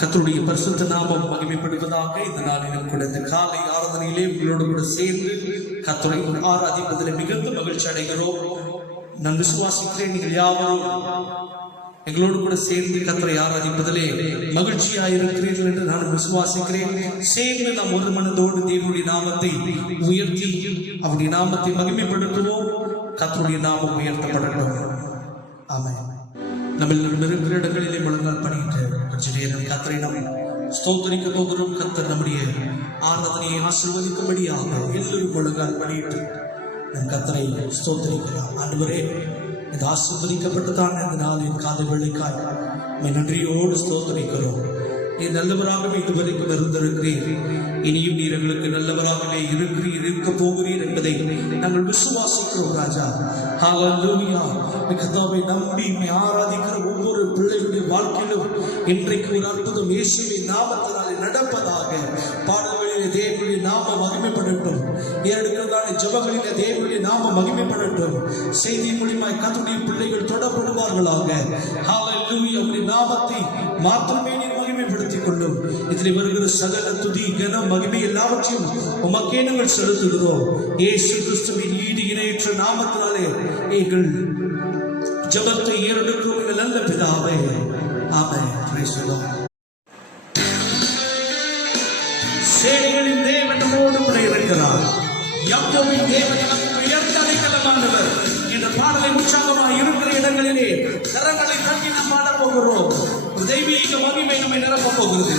கர்த்தருடைய பரிசுத்த நாமம் மகிமைப்படுவதாக. இந்த நாளிலும் கூட இந்த காலை ஆராதனையிலே உங்களோடு கூட சேர்ந்து கர்த்தரை ஆராதிப்பதில் மிகுந்த மகிழ்ச்சி அடைகிறோம். நான் விசுவாசிக்கிறேன், நீங்கள் யாவரும் எங்களோடு கூட சேர்ந்து கர்த்தரை ஆராதிப்பதிலே மகிழ்ச்சியாயிருக்கிறீர்கள் என்று நான் விசுவாசிக்கிறேன். சேர்ந்து நாம் ஒரு மனதோடு தேவனுடைய நாமத்தை உயர்த்தி அவருடைய நாமத்தை மகிமைப்படுத்துவோம். கர்த்தருடைய நாமம் உயர்த்தப்படட்டும். ஆமென். நம்ம இருக்கிற இடங்களிலே முழங்கால் பண்ணிட்டு கொஞ்ச நேரம் கர்த்தரை நாம் ஸ்தோத்திரிக்க போகிறோம். கர்த்தர் நம்முடைய ஆராதனையை ஆசீர்வதிக்கும்படியாக எல்லோரும் முழங்கால் பண்ணிட்டு நம் கர்த்தரை ஸ்தோத்திரிக்கலாம். ஆண்டவரே, இந்த ஆசீர்வதிக்கப்பட்டதான இந்த நாளின் காலை வேளைக்காய் நன்றியோடு ஸ்தோத்திரிக்கிறோம். நீ நல்லவராகவே இதுவரைக்கும் இருந்திருக்கிறீர், இனியும் நீர் எங்களுக்கு நல்லவராகவே இருக்கிறீர், இருக்க போகிறீர் என்பதை நாங்கள் விசுவாசிக்கிறோம் ராஜா. ஹல்லேலூயா. கர்த்தாவை நம்பி ஆராதிக்கிற ஒவ்வொரு பிள்ளைகளுடைய வாழ்க்கையிலும் இன்றைக்கு ஒரு அற்புதம் இயேசுவின் நாமத்தினாலே நடப்பதாக. பாடல்களிலே தேவனுடைய நாமம் மகிமைப்படட்டும். ஏறெடுக்கிறதான ஜெபங்களிலே தேவனுடைய நாமம் மகிமைப்படட்டும். செய்தி மூலமாய் கர்த்தருடைய பிள்ளைகள் தொடப்படுவார்களாக. ஹல்லேலூயா. அவருடைய நாமத்தை மாத்திரமே நீர் மகிமைப்படுத்திக் கொள்ளும். இதில் வருகிற சகல துதி கனம் மகிமை எல்லாவற்றையும் உமக்கே நாங்கள் செலுத்துகிறோம். இயேசு கிறிஸ்துவின் ஈடு இணையற்ற நாமத்தினாலே எங்கள் ஜெபத்தை ஏறெடுக்கும் எங்கள் நல்ல பிதாவே. ஆமென். Praise the Lord. சேனைகளின் தேவன் நம்மோடு கூட இருக்கிறார். யாக்கோபின் தேவன் நமக்கு உயர்ந்த அடைக்கலமானவர். இந்த பாடலை உற்சாகமாக இருக்கிற இடங்களிலே கரங்களை தட்டி நாம் பாடப் போகிறோம். தெய்வீக மகிமை நம்மை நிரப்பப் போகிறது.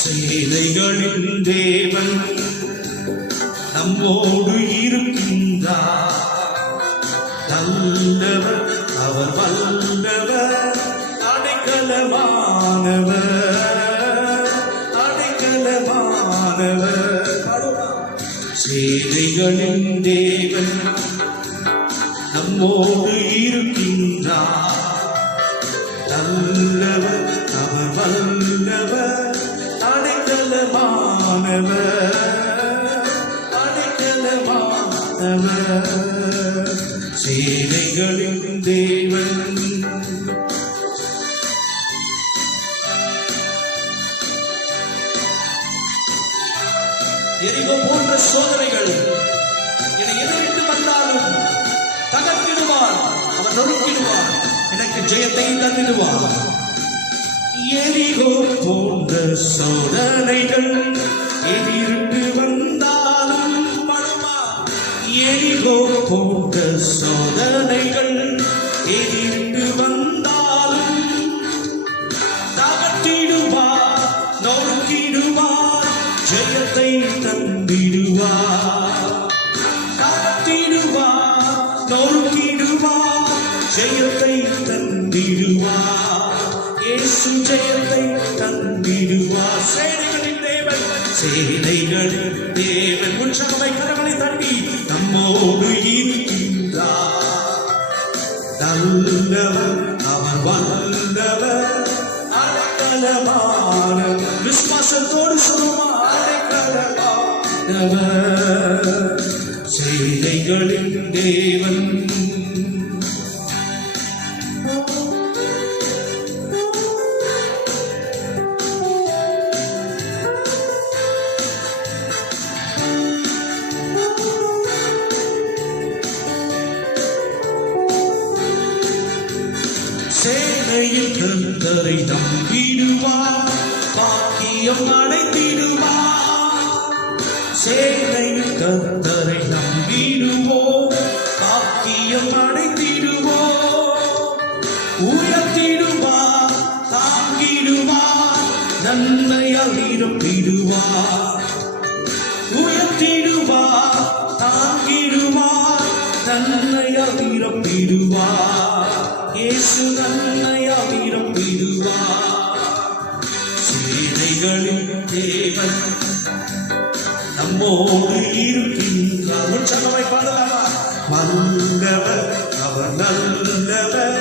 சேனைகளின் தேவன் நம்மோடு இருக்கின்றார். நல்லவர், அவர் வல்லவர், அடைக்கலமானவர், அடைக்கலமானவர். சேனைகளின் தேவன் நம்மோடு இருக்கின்றார். நல்லவர், அவர் வல்லவர், அடைக்கலமானவர், அடைக்கலமானவர். சேனைகளின் தேவன். எரிகோ போன்ற சோதனைகள் என்னை எதிர்த்து வந்தாலும் தகர்த்திடுவார், அவர் நொறுக்கிடுவார், எனக்கு ஜெயத்தை தந்திடுவார். எரிகோ போன்ற சோதனைகள் எதிர்த்து வந்தாலும் மனமா, எரிகோ போன்ற சோதனைகள் எதிர்த்து வந்தாலும் தகர்த்திடுவார், நொறுக்கிடுவார், ஜெயத்தை தந்திடுவார். தகர்த்திடுவார், நொறுக்கிடுவார், ஜெயத்தை தந்திடுவார். இயேசு ஜெயத்தை தந்திடுவார். சேனைகளின் தேவன், சேனைகளின் தேவன் உற்சாகமாய் கரங்களை தட்டி நம்மோடு இருக்கின்றார். நல்லவர், அவர் வல்லவர், அடைக்கலமானவர். விசுவாசத்தோடு சொல்லுமா, அடைக்கலமானவர். சேனைகளின் தேவன். சேனையில் கர்த்தரை நம்பிடுவார், பாக்கியம் அடைத்திடுவார். சேனையில் கர்த்தரை நம்பிடுவோம், பாக்கியம் அடைத்திடுவோம். உயர்த்திடுவார், தாங்கிடுவார், நன்மையால் நிரப்பிடுவார். உயர்த்திடுவார், தாங்கிடுவார், நன்மையால் நிரப்பிடுவார். இயேசு நன்மையால் நிரப்பிடுவார். சேனைகளின் தேவன் நம்மோடு இருக்கின்றார். உற்சாகமாய் பாடலாமா? வல்லவர், அவர் நல்லவர்,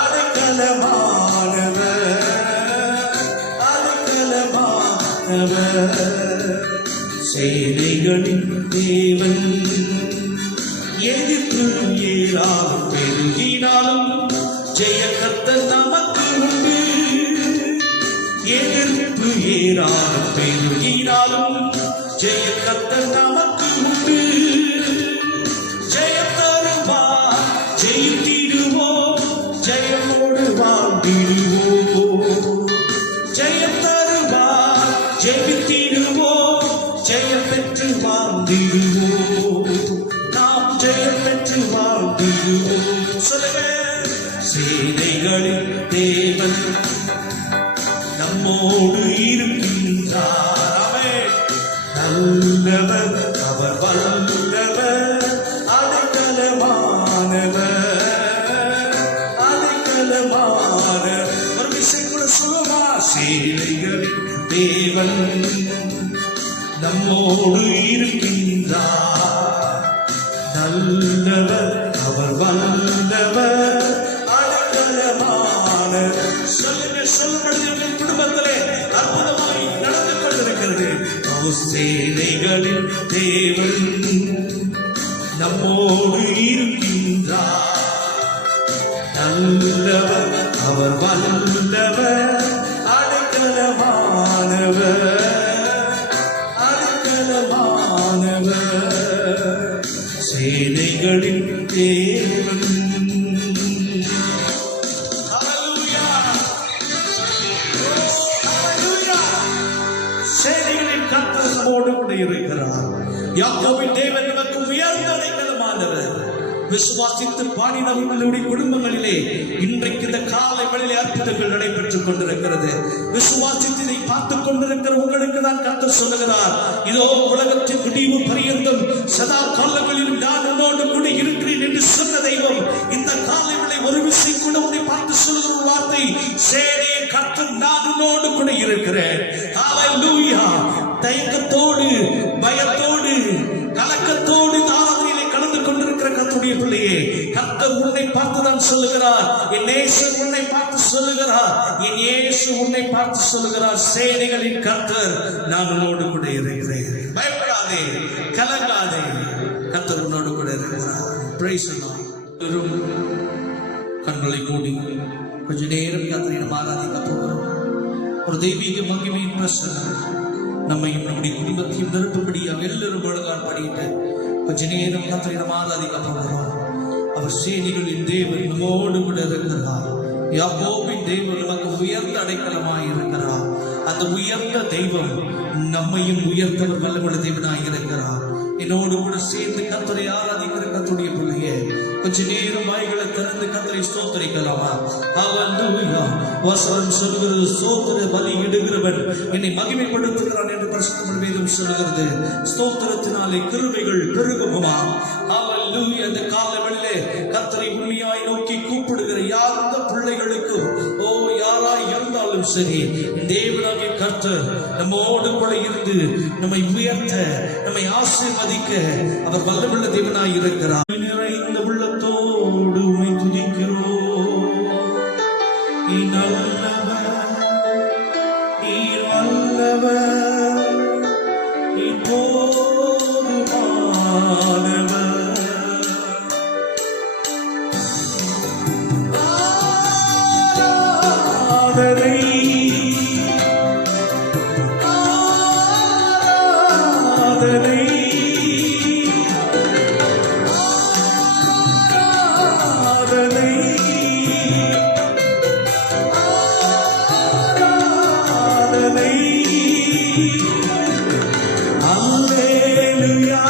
அடைக்கலமானவர், அடைக்கலமானவர். சேனைகளின் தேவன். எதிர்ப்பு ஏறாலும் பெருகினாலும் ஜெய கர்த்தர் நமக்கு உண்டு. சேனைகளின் தேவன் நம்மோடு இருக்கின்றார். ஆமென். நல்லவர் அவர், வல்லவர், அடைக்கலமானவர். ஒரு விஷயம் கூட சொல்லுமா? சேனைகளின் தேவன் நம்மோடு இருக்கின்றார். நல்லவர் அவர், வல்லவர், அடைக்கலமானவர். சொல்லுங்க, சொல்லுங்க. குடும்பத்திலே அற்புதமாய் நடந்து கொண்டிருக்கிறது. சேனைகளின் தேவன் நம்மோடு இருக்கின்றார். நல்லவர் அவர், வல்லவர், அடைக்கலமானவர், அடைக்கலமானவர். சேனைகளின் தேவன். சேனைகளின் கர்த்தர் நம்மோடு கூட இருக்கிறார். யாக்கோபின் தேவன் நமக்கு உயர்ந்த அடைக்கலமானவர். விசுவாசித்து பாடினவர்களுடைய குடும்பங்களிலே இன்றைக்கு இந்த காலை வேளையிலே அற்புதங்கள் நடைபெற்றுக் கொண்டிருக்கிறது. விசுவாசித்து இதை பார்த்துக் கொண்டிருக்கிற உங்களுக்கு தான் கர்த்தர் சொல்லுகிறார், இதோ உலகத்தின் முடிவு பரியந்தம் சதா காலங்களிலும் நான் உன்னோடு கூட இருக்கிறேன் என்று சொன்ன தெய்வம் இந்த காலை வேளை ஒரு விஷயம் கூட உன்னை பார்த்து சொல்லுகிற ஒரு வார்த்தை, சேனையை கர்த்தர் நான் உன்னோடு கூட இருக்கிறேன். ஹல்லேலூயா. தயக்கத்தோடு, பயத்தோடு, கலக்கத்தோடு ஆராதனையிலே கலந்து கொண்டிருக்கிற கர்த்தருடைய பிள்ளையே, கர்த்தர் உன்னை பார்த்துதான் சொல்லுகிறார், என் இயேசு உன்னை பார்த்து சொல்லுகிறார், என் இயேசு உன்னை பார்த்து சொல்லுகிறார், சேனைகளின் கர்த்தர் நான் உன்னோடு கூட இருக்கிறேன். பயப்படாதே, கலங்காதே, கர்த்தர் உன்னோடு கூட இருக்கிறார். Price the Lord. கண்களை மூடி கொஞ்ச நேரம் கர்த்தரை நாம் ஆராதிக்க போகிறோம். ஒரு தெய்வீக மகிமையின் பிரசன்னம் நம்மையும் நம்முடைய குடும்பத்தையும் நிரப்பும்படியாக எல்லாரும் முழங்கால் படிட்டு கொஞ்ச நேரம் கர்த்தரை நாம் ஆராதிக்க போகிறோம். அவர் சேனைகளின் தேவன் நம்மோடு கூட இருக்கிறார். யாக்கோபின் தேவன் நமக்கு உயர்ந்த அடைக்கலமாய் இருக்கிறார். அந்த உயர்ந்த தெய்வம் நம்மையும் உயர்த்தவர் வல்லமுள்ள தேவனாய் இருக்கிறார். என்னோடு கூட சேர்ந்து கர்த்தரை ஆராதிக்கிற கர்த்தருடைய பிள்ளையே, கொஞ்ச நேரம் வாய்களை திறந்து கர்த்தரை ஸ்தோத்திரிக்கலாமா? ஹல்லேலூயா. வசனம் சொல்கிறது, ஸ்தோத்திர பலி இடுகிறவன் என்னை மகிமைப்படுத்துகிறான் என்று பரிசுத்த வேதம் சொல்கிறது. ஸ்தோத்திரத்தினாலே கிருபைகள் பெருகுமா? ஹல்லேலூயா. இந்த காலவெளியிலே கர்த்தரை உண்மையாய் நோக்கி கூப்பிடுகிற யாந்த பிள்ளைகளுக்கும், ஓ யாராய் இருந்தாலும் சரி, தேவனாகிய கர்த்தர் நம்மோடு கூட இருந்து நம்மை உயர்த்த, நம்மை ஆசீர்வதிக்க அவர் வல்லமுள்ள தேவனாய் இருக்கிறார். நிறைந்த உள்ளத்தோடு உம்மை துதிக்கிறோம். நீ நல்லவர், நீர் வல்லவர், நீ போதுமானவர். ஆராதனை, ஆராதனை, Hallelujah,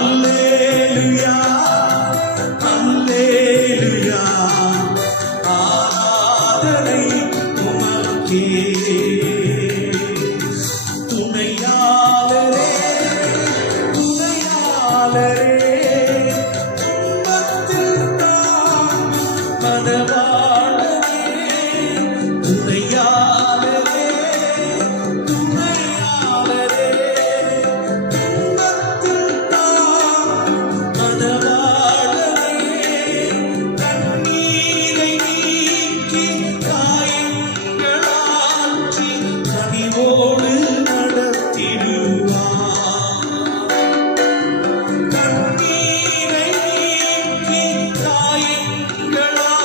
அல்லேலூயா அல்லேலூயா ஆராதனை உமக்கே துணையாளரே துணையாளரே துன்பத்தில் நான் மனவாளனே துணையாளரே துணையாளரே துன்பத்தில் நான் மனவாளனே கண்ணீரை நீக்கி காயங்களாற்றி கனிவோடு நடத்திடுவார் கண்ணீரை நீக்கி காயங்களாற்றி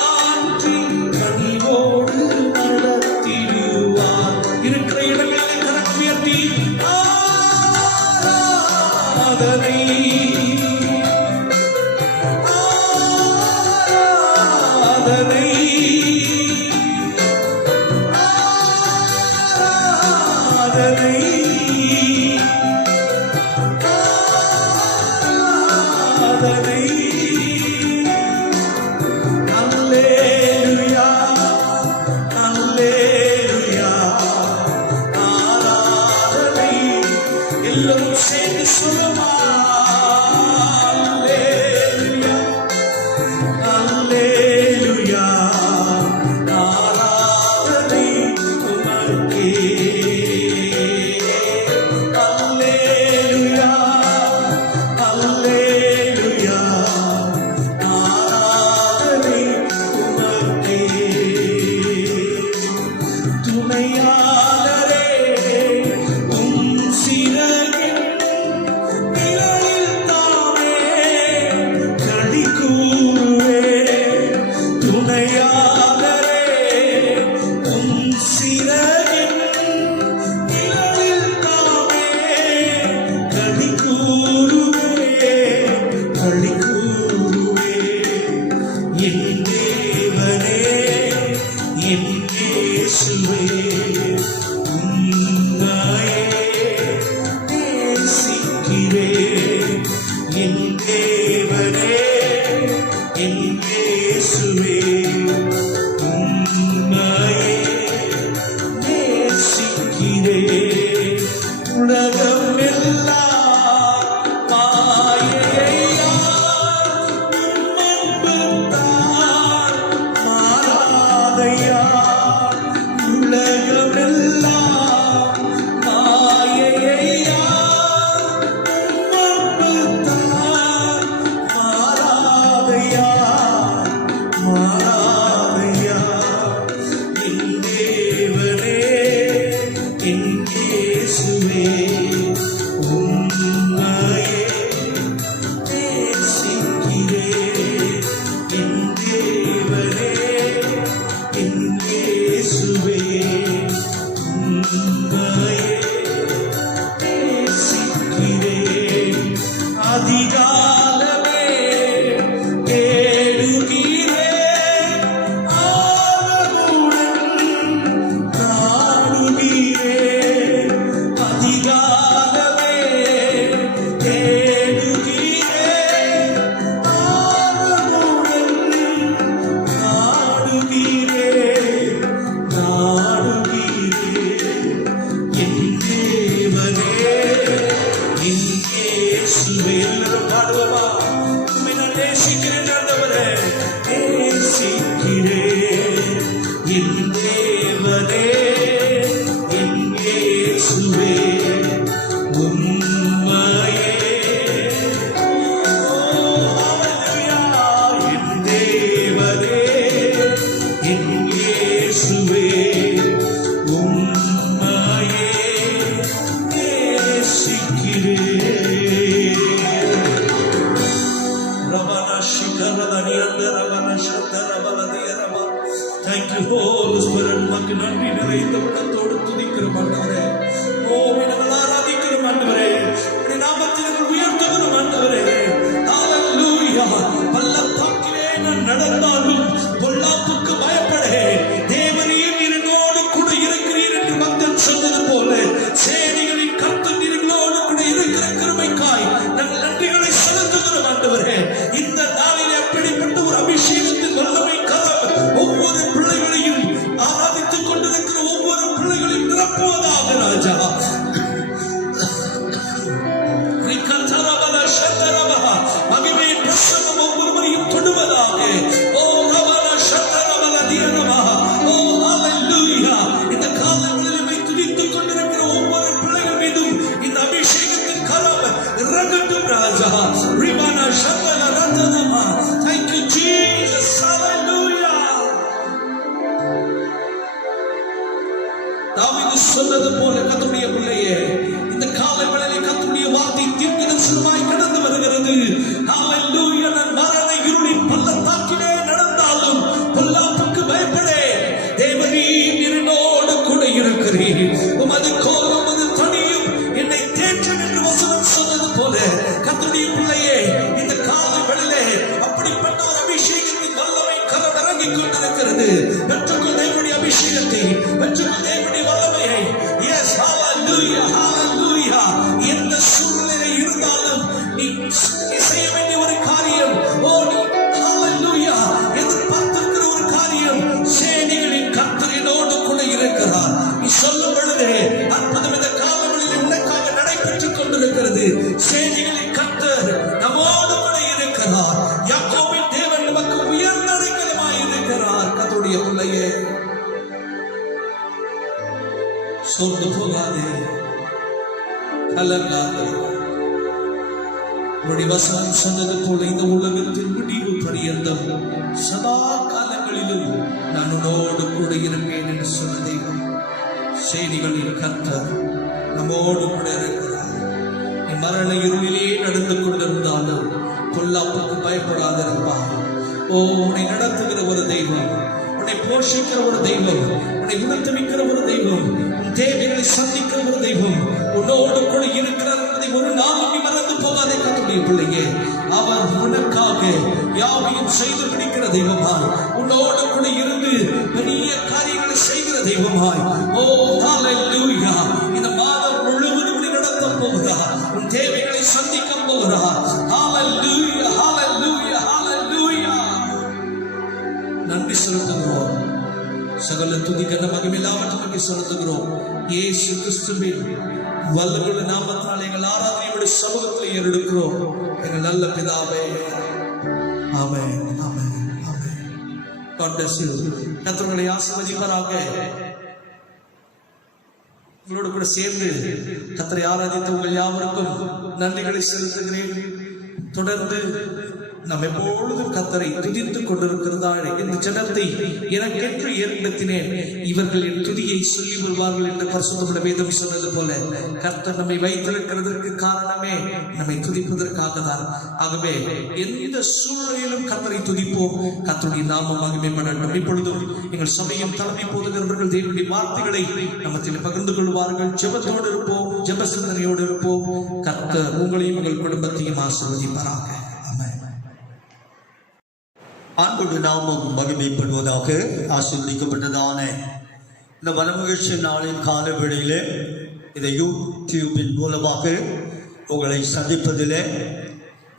கனிவோடு நடத்திடுவார் இருக்கிற இடங்களில் கரம் உயர்த்தி ஆராதனை ஆராதனை ஆராதனை ஆராதனை அல்லேலூயா அல்லேலூயா ஆராதனை எல்லோரும் சேர்ந்து சொல்லுமா அல்லேலூயா அல்லேலூயா ஆராதனை உமக்கே அல்லேலூயா அல்லேலூயா ஆராதனை உமக்கே துணையாளரே உம் சிறகின் நிழலில் தாமே களி கூறுவேன் துணையாளரே உம் சிறகின் நிழலில் தாமே களி கூறுவேன் களி கூறுவேன் என் தேவனே என் இயேசுவே உம்மையே நேசிக்கிறேன் என் தேவனே என் இயேசுவே உம்மையே நேசிக்கிறேன் உலகம் எல்லாம் மாயையா உம்மன்பு தான் மாறாதையா உலகமெல்லாம் மாயையா உம்மன்பு தான் மாறாதையா மாறாதையா என் தேவனே என் இயேசுவே உம்மையே நேசிக்கிறேன் என் தேவனே என் இயேசுவே உம்மையே நேசிக்கிறேன் அதிகாலமே தேடுகிறேன் ஆர்வமுடன் நாடுகிறேன் அதிகாலமே தேடுகிறேன் ஆர்வமுடன் நாடுகிறேன் நாடுகிறேன் என் தேவனே என் இயேசுவே எல்லாரும் பாடுவோமா உம்மை நான் நேசிக்கிறேன் ஆண்டவரே நேசிக்கிறேன் என் தேவனே என் இயேசுவே உம்மையே அல்லேலூயா என் தேவனே என் இயேசுவே உம்மையே நேசிக்கிறேன் ரமணா சிகரதனி அந்த Ramana Chandra பலதியரமா Thank you Holy Spirit உமக்கு நன்றி நிறைந்த உள்ளத்தோடு துதிக்கிறோம் ஆண்டவரே ஓமை நாங்கள் ஆராதிக்கிறோம் ஆண்டவரே உம்முடைய நாமத்தை நாங்கள் உயர்த்துகிறோம் ஆண்டவரே ஹalleluya பள்ளத்தாக்கிலே நான் நடந்தாலும் பொல்லாப்புக்கு பயப்படேன் தேவரீர் என்னோடு கூட இருக்கிறீர் என்று பக்தன் சொன்னது போல சேனைகளின் கர்த்தர் எங்களோடு கூட இருக்கிறார் மகிமையின் பிரசன்னம் ஒவ்வொருவரையும் தொடுவதாக. ஓ ரவல சந்தரவல தியனமா. ஓ ஹalleluya. இந்த காலங்களிலே துதித்துக் கொண்டிருக்கிற ஒவ்வொரு பிள்ளைகள் மீதும் இந்த அபிஷேகத்தின் கரம் இறங்கட்டும் ராஜா. ரிமன Chandra ரத்தனமா. Thank you Jesus. Hallelujah. தாவீது சொன்னது போல கர்த்தருடைய பிள்ளையே, இந்த காலங்களிலே கர்த்தருடைய வார்த்தை தீர்க்கதரிசனமாய் கடந்து வருகிறது. ஹalleluya. நான் மரண இருளின் பள்ளத்தாக்கிலே நடந்தாலும் பொல்லாப்புக்கு பயப்படேன். தேவரீர் என்னோடு கூட இருக்கிறீர். உமது கோலும் உமது தடியும் என்னை தேற்றும் என்று வசனம் சொன்னது போல கர்த்தருடைய பிள்ளையே, இந்த காலங்களிலே அப்படிப்பட்ட ஒரு அபிஷேகத்தின் வல்லமை கரம் இறங்கிக் கொண்டிருக்கிறது. பெற்றுக்கொள் தேவனுடைய அபிஷேகத்தை, பெற்றுக்கொள் தேவனுடைய வல்லமையை. Yes, hallelujah, hallelujah. எந்த சூழ்நிலை இருந்தாலும் நீ செய்ய வேண்டிய ஒரு காரியம், hallelujah, எதிர்பார்த்திருக்கிற ஒரு காரியம், சேனைகளின் கர்த்தர் என்னோடு கூட இருக்கிறார். நீ சொல்லும் பொழுது அற்புதம் இந்த காலங்களில் உனக்காக நடைபெற்றுக் கொண்டிருக்கிறது. சேனைகளின் கர்த்தர் நம்மோடு கூட இருக்கிறார். யாக்கோபின் தேவன் நமக்கு உயர்ந்த அடைக்கலமாய் இருக்கிறார். கர்த்தருடைய பிள்ளையே, சோர்ந்து போகாதே, கலங்காதே. உன்னுடைய வசனம் சொன்னது போல இந்த உலகத்தின் முடிவு பரியந்தம் சதா காலங்களிலும் நான் உன்னோடு கூட இருப்பேன் என்று சொன்னதே. செய்திகளின் கர்த்தர் நம்மோடு கூட இருக்கிறார். நீ மரண இருளிலே நடந்து கொண்டிருந்தாலும் பொல்லாப்புக்கு பயப்படாதிருப்பார். ஓ, உன்னை நடத்துகிற ஒரு தெய்வம், உன்னை போஷிக்கிற ஒரு தெய்வம், உன்னை உணர்த்தமிக்கிற ஒரு தெய்வம், உன் தேவைகளை சந்திக்கிற ஒரு தெய்வம் உன்னோடு கூட இருக்கிறார் என்பதை ஒரு நாளும் நீ மறந்து போகாதே. கர்த்தருடைய பிள்ளையே, அவர் உனக்காக யாவையும் செய்து முடிக்கிற தெய்வமாய், உன்னோடு கூட இருந்து பெரிய காரியங்களை செய்கிற தெய்வமாய். ஓ ஹalleluya. இந்த மாதம் முழுவதும் நீ நடத்த போகிறார். உன் தேவைகளை சந்திக்க போகிறார். ஹalleluya, hallelujah, hallelujah. நன்றி செலுத்துகிறோம். சகல துதி கன மகிமை எல்லாவற்றுக்கு செலுத்துகிறோம். இயேசு கிறிஸ்துவின் வல்லமையுள்ள நாமத்தினால் எங்கள் ஆராதனையோட சமூகத்தில் ஏறெடுக்கிறோம். எங்கள் நல்ல பிதாவே. ஆமென், ஆமென், ஆமென். God bless you. கர்த்தர் உங்களை ஆசீர்வதிப்பாராக. உங்களோடு கூட சேர்ந்து கர்த்தரை ஆராதித்த உங்கள் யாவருக்கும் நன்றிகளை செலுத்துகிறேன். தொடர்ந்து நாம் எப்பொழுதும் கர்த்தரை துதித்துக் கொண்டிருக்கிறதால் இந்த ஜனத்தை எனக்கென்று ஏற்படுத்தினேன், இவர்கள் என் துதியை சொல்லி வருவார்கள் என்று பரிசுத்த வேதம் சொன்னது போல கர்த்தர் நம்மை வைத்திருக்கிறதற்கு காரணமே நம்மை துதிப்பதற்காக தான். ஆகவே எந்த சூழ்நிலையிலும் கர்த்தரை துதிப்போம். கர்த்தருடைய நாமம் மகிமைப்படட்டும். இப்பொழுதும் எங்கள் சபையின் தலைமை போதுகிறவர்கள் தேவனுடைய வார்த்தைகளை நம்மத்தில் பகிர்ந்து கொள்வார்கள். ஜெபத்தோடு இருப்போம், ஜெப சிந்தனையோடு இருப்போம். கர்த்தர் உங்களையும் உங்கள் குடும்பத்தையும் ஆசீர்வதிப்பாராக. ஆமென். அன்புடைய நாமம் மகிமைப்படுவதாக. ஆசீர்வதிக்கப்பட்டதான இந்த வனமகிழ்ச்சி நாளின் கால வேளையிலே இந்த யூடியூபின் மூலமாக உங்களை சந்திப்பதிலே,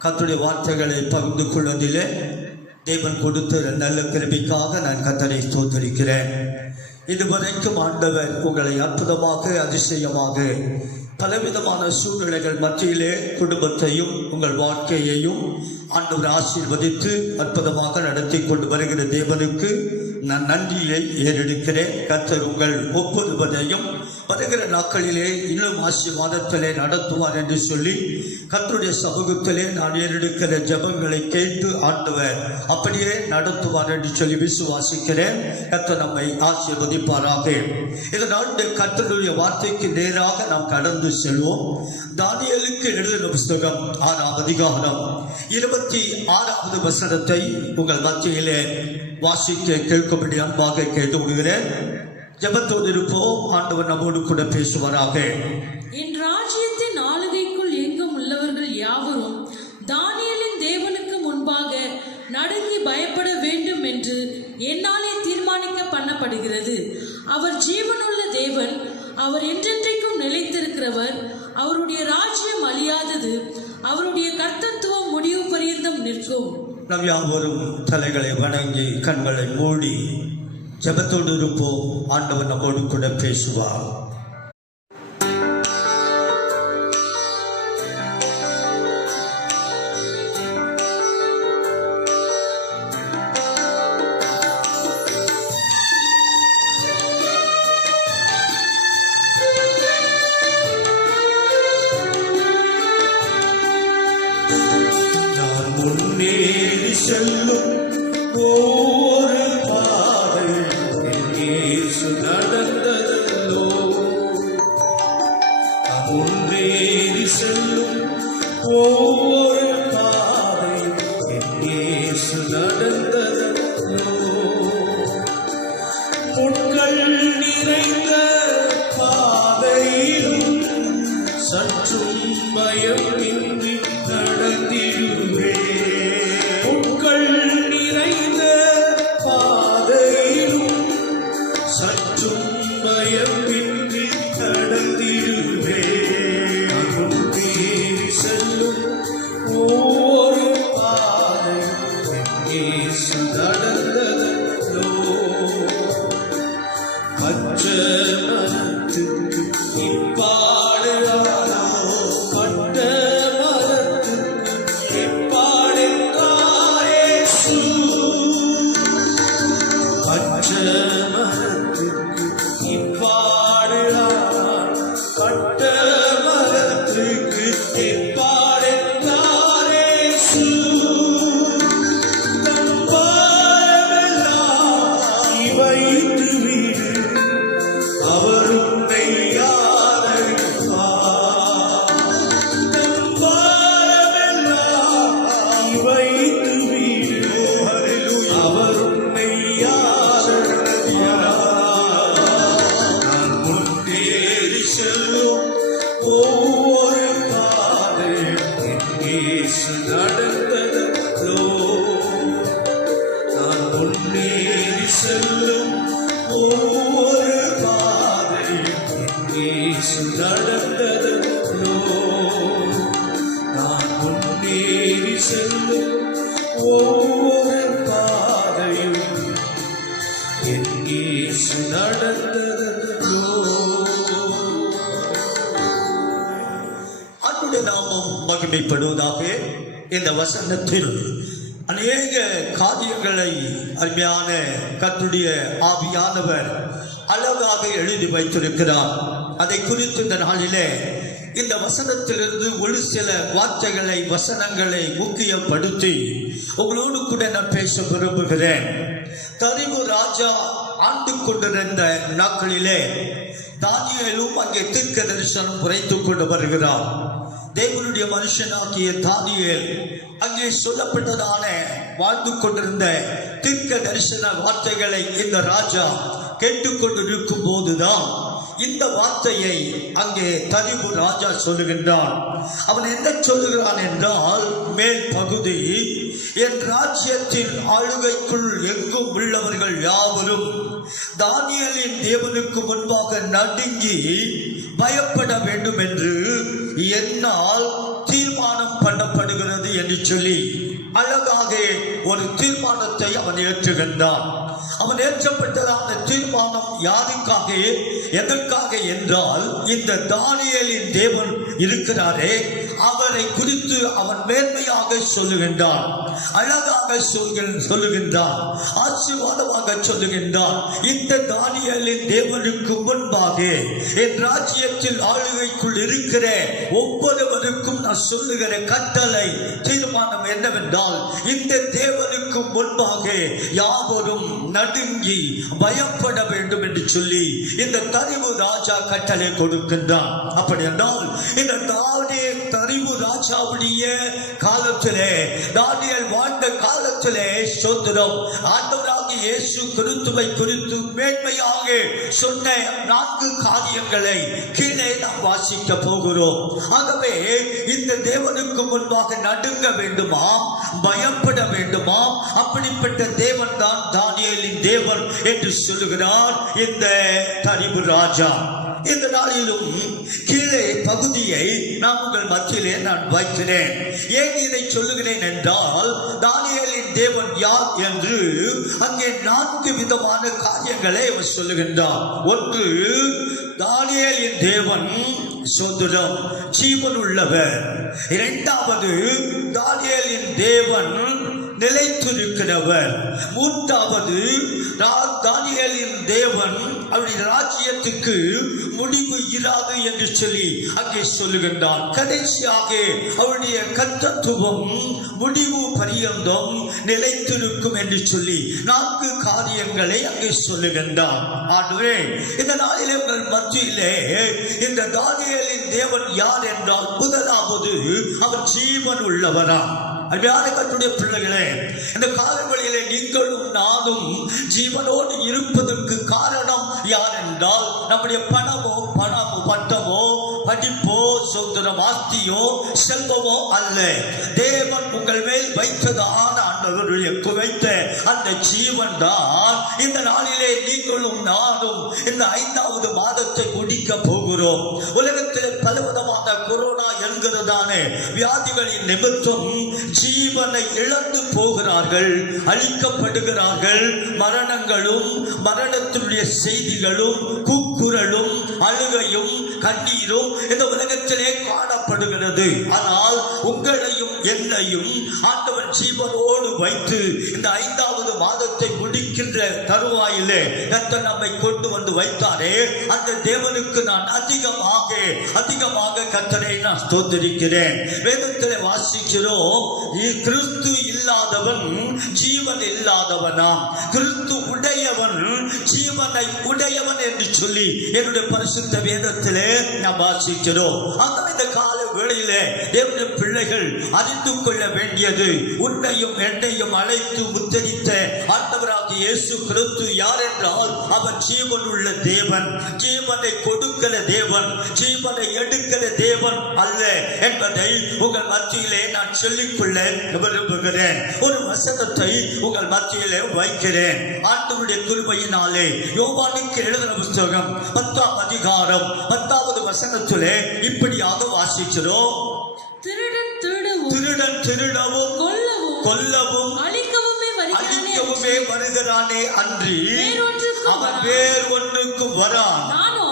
கர்த்தருடைய வார்த்தைகளை பகிர்ந்து கொள்வதிலே தேவன் கொடுத்த நல்ல கிருபைக்காக நான் கர்த்தரை ஸ்தோத்திரிக்கிறேன். இதுவரைக்கும் ஆண்டவர் உங்களை அற்புதமாக, அதிசயமாக பலவிதமான சூழ்நிலைகள் மத்தியிலே குடும்பத்தையும் உங்கள் வாழ்க்கையையும் ஆண்டவர் ஆசீர்வதித்து அற்புதமாக நடத்தி கொண்டு வருகிற தேவனுக்கு நான் நன்றியை ஏறெடுக்கிறேன். கர்த்தர் உங்கள் ஒவ்வொருவரையும் வருகிற நாட்களிலே இன்னும் ஆசீர்வாதத்திலே நடத்துவார் என்று சொல்லி கர்த்தருடைய சமூகத்திலே நான் ஏறெடுக்கிற ஜெபங்களை கேட்டு ஆண்டவர் அப்படியே நடத்துவார் என்று சொல்லி விசுவாசிக்கிறேன். கர்த்தர் நம்மை ஆசீர்வதிப்பாராக. இதனால் கர்த்தருடைய வார்த்தைக்கு நேராக நாம் கடந்து செல்வோம். தானியேலுக்கு எழுதின புஸ்தகம் 6ஆம் அதிகாரம் 26வது வசனத்தை உங்கள் மத்தியிலே வாசிக்க கேட்கும்படி அன்பாக கேட்டு விடுகிறேன். ஜெபத்தோடு இருப்போம். ஆண்டவர் நம்மோடு கூட பேசுவாராக. என் ராஜ்யத்தின் ஆளுகைக்குள் எங்கும் உள்ளவர்கள் யாவரும் தானியேலின் தேவனுக்கு முன்பாக நடுங்கி பயப்பட வேண்டும் என்று என்னாலே தீர்மானிக்க பண்ணப்படுகிறது. அவர் ஜீவனுள்ள தேவன், அவர் என்றென்றைக்கும் நிலைத்திருக்கிறவர். அவருடைய ராஜ்யம் அழியாதது, அவருடைய கர்த்தத்துவம் முடிவு பரியந்தம் நிற்கும். நம் யாவரும் தலைகளை வணங்கி கண்களை மூடி ஜெபத்தோடு இருப்போம். ஆண்டவர் நம்மோடு கூட பேசுவார். செல்லும் ஒவ்வொரு பாதை என் இயேசு நடந்ததல்லோ. முன்னேறி செல்லும் ஒவ்வொரு பாதை என் இயேசு நடந்ததல்லோ. முட்கள் நிறைந்த பாதையிலும் சற்றும் பயமின்றி நடந்திடுவே. முட்கள் நிறைந்த பாதையிலும் சற்றும் பயமின்றி நடந்திடுவே. முன்னேறி செல்லும் ஒவ்வொரு பாதை என் இயேசு நடந்ததல்லோ. பச்ச மரத்துக்கு இப்பாடுறாரோ, பட்ட மரத்துக்கு இப்பாடுறாரேசு. பச்ச மரத்துக்கு இப்பாடுறார், பட்ட மரத்துக்கு இப்பாடுறாரேசு. வைத்து விடு, அவர் உன்னை ஆதரிப்பார். பாரமெல்லாம் வைத்து விடு, அவர் உன்னை ஆதரிப்பார். நான் முன்னேறி செல்லும் ஒவ்வொரு பாதை என் இயேசு நடந்ததல்லோ. நான் முன்னேறி செல்லும் ஒவ்வொரு பாதை என் இயேசு நடந்ததல்லோ. நான் முன்னேறி செல்லும் ஒவ்வொரு பாதையும் என் இயேசு நடந்ததல்லோ. அன்புடைய நாமம் மகிமைப்படுவதாக. இந்த வசனத்தில் அநேக காரியங்களை அருமையான கர்த்தருடைய ஆவியானவர் அழகாக எழுதி வைத்திருக்கிறார். அதை குறித்து இந்த நாளிலே இந்த வசனத்திலிருந்து ஒரு சில வார்த்தைகளை வசனங்களை முக்கியப்படுத்தி உங்களோடு கூட நான் பேச விரும்புகிறேன். தரிவு ராஜா ஆண்டு கொண்டிருந்த நாட்களிலே தானியேலும் அங்கே தீர்க்க தரிசனம் உரைத்துக் கொண்டு வருகிறார். தேவனுடைய மனுஷனாகிய தானியேல் அங்கே சொல்லப்பட்டதான வாழ்ந்து கொண்டிருந்த தீர்க்க தரிசன வார்த்தைகளை இந்த ராஜா கேட்டுக்கொண்டிருக்கும் போதுதான் இந்த வார்த்தையை அங்கே தரிவு ராஜா சொல்லுகின்றான். அவன் என்ன சொல்லுகிறான் என்றால், மேல் பகுதி, என் ராஜ்யத்தின் ஆளுகைக்குள் எங்கும் உள்ளவர்கள் யாவரும் தானியேலின் தேவனுக்கு முன்பாக நடுங்கி பயப்பட வேண்டும் என்று என்னால் தீர்மானம் பண்ணப்படுகிறது என்று சொல்லி அழகாக ஒரு தீர்மானத்தை அவன் ஏற்றுகின்றான். அவன் ஏற்றப்பட்டதான தீர்மானம் யாருக்காக, எதற்காக என்றால், இந்த தானியேலின் தேவன் இருக்கிறாரே அவரை குறித்து அவன் மேன்மையாக சொல்லுகின்றான், அழகாக சொல்லுகின்றான், ஆசீர்வாதமாக சொல்லுகின்றான். இந்த தானியேலின் தேவனுக்கு முன்பாக என் ராஜ்யத்தில் ஆளுகைக்குள் இருக்கிற ஒவ்வொருவருக்கும் நான் சொல்லுகிற கட்டளை தீர்மானம் என்னவென்றால், இந்த தேவனுக்கு முன்பாக யாவரும் நடுங்கி பயப்பட வேண்டும் என்று சொல்லி இந்த தரிவு ராஜா கட்டளை கொடுக்கின்றான். அப்படி என்றால் இந்த தரிவு ராஜாவுடைய காலத்திலே, தானியேல் வாழ்ந்த காலத்திலே சோதரம் ஆண்டவராகிய இயேசு கிறிஸ்துவை குறித்து மேன்மையாக சொன்ன 4 காரியங்களை கீழே நாம் வாசிக்க போகிறோம். ஆகவே இந்த தேவனுக்கு முன்பாக நடுங்க வேண்டுமாம், பயப்பட வேண்டுமாம். அப்படிப்பட்ட தேவன் தான் தானியேலின் தேவன் என்று சொல்லுகிறார் இந்த தரிவு ராஜா. இந்த நாளிலும் கீழே பகுதியை நாம் உங்கள் மத்தியிலே நான் வைக்கிறேன். ஏன் இதை சொல்லுகிறேன் என்றால், தானியேலின் தேவன் யார் என்று அங்கே 4 விதமான காரியங்களை அவர் சொல்லுகின்றார். ஒன்று, தானியேலின் தேவன் சோதரம் ஜீவன் உள்ளவர். இரண்டாவது, தானியேலின் தேவன் நிலைத்திருக்கிறவர். மூன்றாவது, தானியேலின் தேவன் அவருடைய ராஜ்யத்துக்கு முடிவு இராது என்று சொல்லி அங்கே சொல்லுகின்றான். கடைசியாக அவருடைய கர்த்தத்துவம் முடிவு பரியந்தம் நிலைத்திருக்கும் என்று சொல்லி 4 காரியங்களை அங்கே சொல்லுகின்றான். ஆண்டவரே, இந்த நாளிலே உங்கள் மத்தியிலே இந்த தானியேலின் தேவன் யார் என்றால், முதலாவது அவர் ஜீவன் உள்ளவரா. அன்பான கர்த்தருடைய பிள்ளைகளே, இந்த காலங்களிலே நீங்களும் நானும் ஜீவனோடு இருப்பதற்கு காரணம் யார் என்றால், நம்முடைய பணமோ பட்டமோ படிப்போ சுதந்திரம் ஆஸ்தியோ செல்வமோ அல்ல. தேவன் உங்கள் மேல் வைத்ததான ஆண்டவருடைய குவைத்த அந்த ஜீவன் தான் இந்த நாளிலே நீங்களும் நானும் இந்த 5வது மாதத்தை முடிக்க போகிறோம். உலகத்தில் பலவிதமான கொரோனா என்கிறதான வியாதிகளின் நிமித்தம் ஜீவனை இழந்து போகிறார்கள், அழிக்கப்படுகிறார்கள். மரணங்களும் மரணத்தினுடைய செய்திகளும் கூக்குரலும் அழுகையும் கண்ணீரும் இந்த உலகத்திலே காணப்படுகிறது. ஆனால் உங்களையும் என்னையும் ஆண்டவர் ஜீவனோடு வைத்து இந்த 5வது மாதத்தை முடிக்கின்ற தருவாயிலே கர்த்தர் நம்மை கொண்டு வந்து வைத்தாரே, அந்த தேவனுக்கு நான் அதிகமாக கர்த்தரை நான் ஸ்தோத்திரிக்கிறேன். வேதத்திலே வாசிக்கிறோம், கிறிஸ்து இல்லாதவன் ஜீவன் இல்லாதவனாம், கிறிஸ்து உடையவன் ஜீவனை உடையவன் என்று சொல்லி என்னுடைய பரிசுத்த வேதத்திலே நாம் வாசிக்கிறோம். அந்த இந்த கால வேளையிலே தேவனுடைய பிள்ளைகள் அறிந்து கொள்ள வேண்டியது, உன்னையும் என்னையும் அழைத்து முத்தரித்த ஆண்டவராகிய இயேசு கிறிஸ்து யார் என்றால், அவர் ஜீவன் உள்ள தேவன், ஜீவனை கொடுக்கிற தேவன், ஜீவனை எடுக்கிற தேவன் அல்ல என்பதை உங்கள் மத்தியிலே நான் சொல்லிக்கொள்ள விரும்புகிறேன். ஒரு வசனத்தை உங்கள் மத்தியிலே வைக்கிறேன். ஆண்டவருடைய கிருபையினாலே யோவானுக்கு எழுதின புத்தகம் 10ஆம் அதிகாரம் 10வது வசனத்திலே இப்படியாக வாசிக்கிறோம். திருடன் திருடவும் கொல்லவும் அழிக்கவுமே வருகிறானே அன்றி அவன் வேறு ஒன்றுக்கும் வரான். நானோ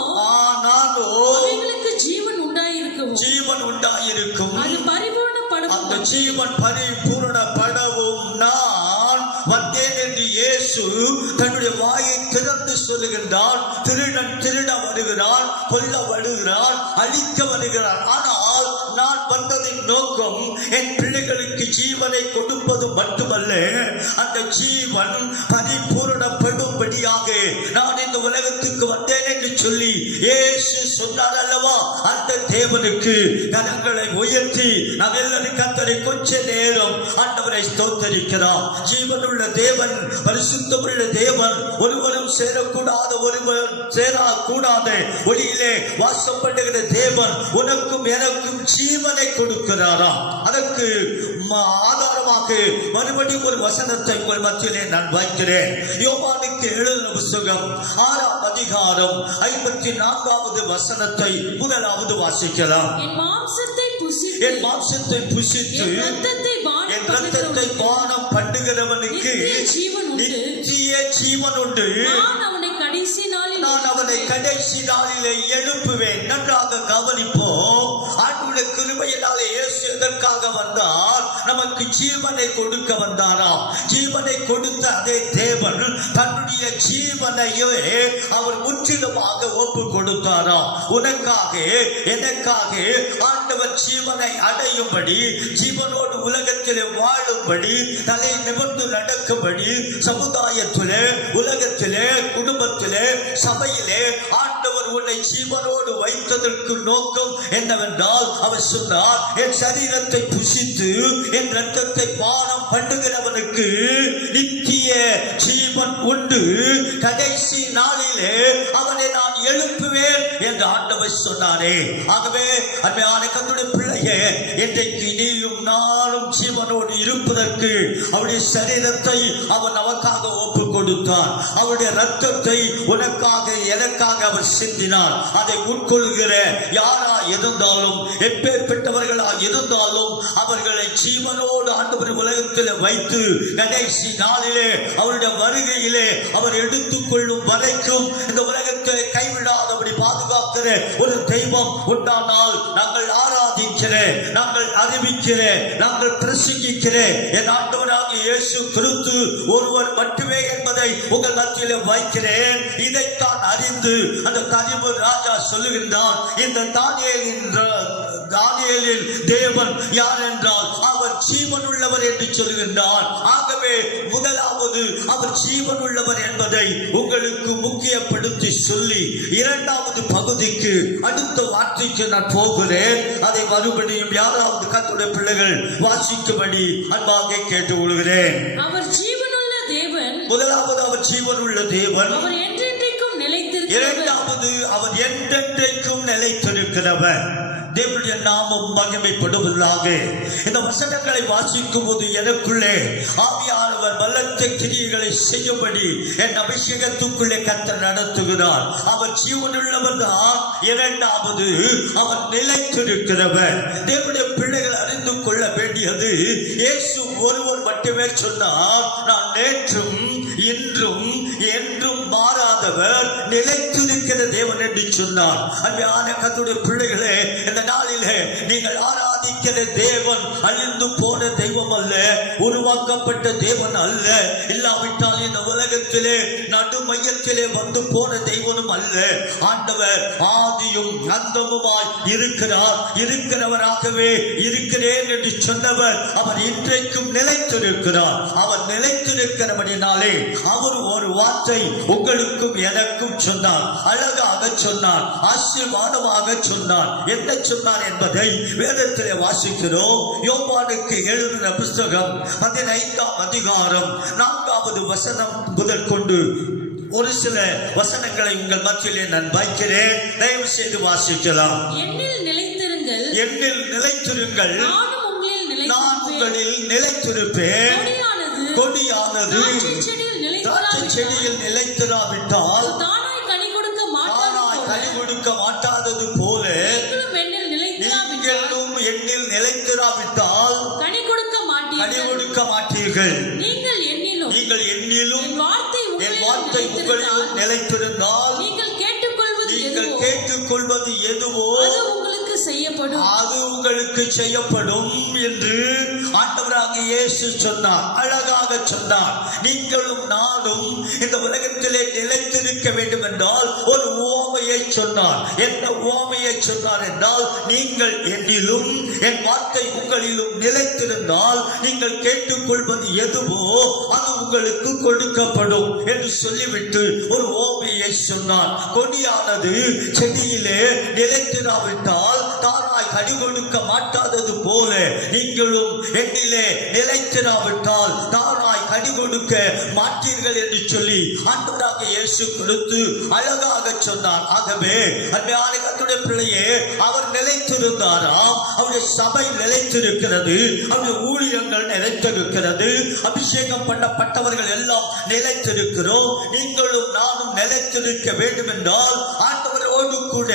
ஜீவன் உண்டாயிருக்கும், அந்த ஜீவன் பரிபூரணப்படவும் நான் வந்தேன் என்று இயேசு தன்னுடைய வாயை திறந்து சொல்லுகின்றான். திருடன் திருட வருகிறான், கொல்ல வருகிறான், அழிக்க வருகிறான். ஆனால் நான் வந்ததின் நோக்கம் என் பிள்ளைகளுக்கு ஜீவனை கொடுப்பது மட்டுமல்ல, அந்த ஜீவன் பரிபூரணப்படும்படியாக நான் இந்த உலகத்துக்கு வந்தேன் என்று சொல்லி இயேசு சொன்னார் அல்லவா. அந்த தேவனுக்கு கரங்களை உயர்த்தி நாம் எல்லாரும் கர்த்தரை கொஞ்ச நேரம் ஆண்டவரை ஸ்தோத்தரிக்கிறோம். ஜீவனுள்ள தேவன், பரிசுத்தமுள்ள தேவன், ஒருவரும் சேரக்கூடாத ஒருவர் சேரக்கூடாத ஒளியிலே வாசம் பண்ணுகிற தேவன் உனக்கும் எனக்கும் ஜீவனை கொடுக்கிறாராம். அதற்கு ஆதாரமாக மறுபடியும் ஒரு வசனத்தை உங்கள் மத்தியிலே நான் வைக்கிறேன். யோவானுக்கு எழுதின புத்தகம் 6ஆம் அதிகாரம் 54வது வசனத்தை முதலாவது வாசிக்கலாம். என் மாம்சத்தை புசித்து என் இரத்தத்தை பானம் பண்ணுகிறவனுக்கு நித்திய ஜீவன் உண்டு. நான் அவனை கடைசி நாளிலே எழுப்புவேன். நன்றாக கவனிப்போம். ஆண்டவருடைய கிருபையினாலே இயேசு எதற்காக வந்தார்? நமக்கு ஜீவனை கொடுக்க வந்தாராம். ஜீவனை கொடுத்த அதே தேவன் தன்னுடைய ஜீவனையே அவர் முற்றிலுமாக ஒப்பு கொடுத்தாராம். உனக்காக எனக்காக ஆண்டவர் ஜீவனை அடையும்படி, ஜீவனோடு உலகத்திலே வாழும்படி, தலை நிமிர்ந்து நடக்கும்படி, சமுதாயத்திலே, உலகத்திலே, குடும்பத்திலே, சபையிலே ஆண்டவர் உன்னை ஜீவனோடு வைத்ததற்கு நோக்கம் என்னவென்றால், அவர் சொன்னார், என் சரீரத்தை புசித்து என் இரத்தத்தை பானம் பண்ணுகிறவனுக்கு நித்திய ஜீவன் உண்டு, கடைசி நாளிலே அவனை நான் எழுப்புவேன் என்று ஆண்டவர் சொன்னாரே. ஆகவே அன்பான கர்த்தருடைய பிள்ளையே, இன்றைக்கு நீயும் நானும் ஜீவனோடு இருப்பதற்கு அவருடைய சரீரத்தை அவர் நமக்காக ஒப்பு கொடுத்தார். அவருடைய இரத்தத்தை உனக்காக எனக்காக அவர் சிந்தினார். அதை உட்கொள்கிற யாரா இருந்தாலும், எப்பேற்பட்டவர்களா இருந்தாலும், அவர்களை ஜீவனோடு ஆண்டவர் உலகத்தில் வைத்து கடைசி நாளிலே அவருடைய வருகையிலே அவர் எடுத்துக்கொள்ளும் வரைக்கும் இந்த உலகத்தில் கைவிடாதபடி பாதுகாக்கிற ஒரு தெய்வம் உண்டானால் நாங்கள் ஆராதிக்கிறேன், நாங்கள் அறிவிக்கிறேன், நாங்கள் பிரசங்கிக்கிறேன். என் ஆண்டவராக ஆண்டவராகிய இயேசு கிறிஸ்து ஒருவர் மட்டுமே என்பதை உங்கள் மத்தியிலே வைக்கிறேன். இதைத்தான் அறிந்து அந்த தனிவு ராஜா சொல்லுகின்றான், இந்த தானியேலில் தேவன் யார் என்றால் அவர் ஜீவன் உள்ளவர் என்று சொல்லுகின்றான். ஆகவே முதலாவது அவர் ஜீவன் உள்ளவர் என்பதை உங்களுக்கு முக்கியப்படுத்தி சொல்லி இரண்டாவது பகுதிக்கு அடுத்த வார்த்தைக்கு நான் போகிறேன். அதை மறுபடியும் யாராவது கர்த்தருடைய பிள்ளைகள் வாசிக்கும்படி அன்பாக கேட்டுக்கொள்கிறேன். அவர் ஜீவனுள்ள தேவன். முதலாவது அவர் ஜீவனுள்ள தேவன். அவர் என்றென்றைக்கும் நிலைத்திருக்கிறவர். இரண்டாவது அவர் என்றென்றைக்கும் நிலைத்திருக்கிறவர். தேவனுடைய நாமம் மகிமைப்படுவதாக. இந்த வசனங்களை வாசிக்கும் போது எனக்குள்ளே ஆவியானவர் பலத்த கிரியைகளை செய்யும்படி என் அபிஷேகத்துக்குள்ளே கர்த்தர் நடத்துகிறார். அவர் ஜீவனுள்ளவர் தான். இரண்டாவது அவர் நிலைத்திருக்கிறவர். தேவனுடைய பிள்ளைகள் அறிந்து கொள்ள வேண்டியது, இயேசு ஒருவர் மட்டுமே சொன்னார், நான் நேற்றும் இன்றும் என்றும் மாறாதவர், நிலைத்திருக்கிற தேவன் என்று சொன்னார். அன்பான கர்த்தருடைய பிள்ளைகளே, இந்த நாளிலே நீங்கள் ஆராதிக்கிற தேவன் அழிந்து போன தெய்வம் அல்ல, உருவாக்கப்பட்ட தேவன் அல்ல. இல்லாவிட்டால் இந்த உலகத்திலே நடு மையத்திலே வந்து போன தெய்வனும் அல்ல. ஆண்டவர் ஆதியும் அந்தமுமாய் இருக்கிறார். இருக்கிறவராகவே இருக்கிறேன் என்று சொன்னவர் அவர் இன்றைக்கும் நிலைத்திருக்கிறார். அவர் நிலைத்திருக்கிறபடினாலே அவர் ஒரு வார்த்தை உங்களுக்கும் எனக்கும் சொன்னார். அழகாக சொன்னார், ஆசீர்வாதமாக சொன்னார். என்ன சொன்னார் என்பதை வேதத்திலே வாசிக்கிறோம். யோவானுக்கு எழுதின புஸ்தகம் 15ஆம் அதிகாரம் 4வது வசனம் முதல் கொண்டு ஒரு சில வசனங்களை உங்கள் மத்தியிலே நான் வைக்கிறேன். தயவு செய்து வாசிக்கலாம். என்னில் நிலைத்திருங்கள். என்னில் நிலைத்திருங்கள். நான் உங்களில் நிலைத்திருப்பேன். கொடியானது திராட்சை செடியில் நிலைத்திராவிட்டால் தானாய் கனி கொடுக்க மாட்டாதது போல நீங்களும் என்னில் நிலைத்திராவிட்டால் கனி கொடுக்க மாட்டீர்கள். நீங்கள் என்னிலும் என் வார்த்தை உங்களிலும் நிலைத்திருந்தால் நீங்கள் கேட்டுக்கொள்வது எதுவோ அது உங்களுக்கு செய்யப்படும் என்று ஆண்டவராகிய இயேசு சொன்னார். அழகாக சொன்னார். நீங்களும் நானும் இந்த உலகத்திலே நிலைத்திருக்க வேண்டும் என்றால் ஒரு உவமையை சொன்னார். என்ன உவமையை சொன்னார் என்றால், நீங்கள் என்னிலும் என் வார்த்தை உங்களிலும் நிலைத்திருந்தால் நீங்கள் கேட்டுக்கொள்வது எதுவோ அது உங்களுக்கு கொடுக்கப்படும் என்று சொல்லிவிட்டு ஒரு உவமையை சொன்னார். கொடியானது செடியிலே நிலைத்திராவிட்டால் தானாய் கனி கொடுக்க மாட்டாதது போல நீங்களும் என்னிலே நிலைத்திராவிட்டால் தானாய் கனி கொடுக்க மாட்டீர்கள் என்று சொல்லி ஆண்டவராகிய இயேசு கிறிஸ்து அழகாக சொன்னார். ஆகவே அன்பான கர்த்தருடைய பிள்ளையே, அவர் நிலைத்திருந்தாராம். அவருடைய சபை நிலைத்திருக்கிறது. அவருடைய ஊழியங்கள் நிலைத்திருக்கிறது. அபிஷேகம் பண்ணப்பட்டவர்கள் எல்லாம் நிலைத்திருக்கிறோம். நீங்களும் நானும் நிலைத்திருக்க வேண்டும் என்றால் ஆண்டவரோடு கூட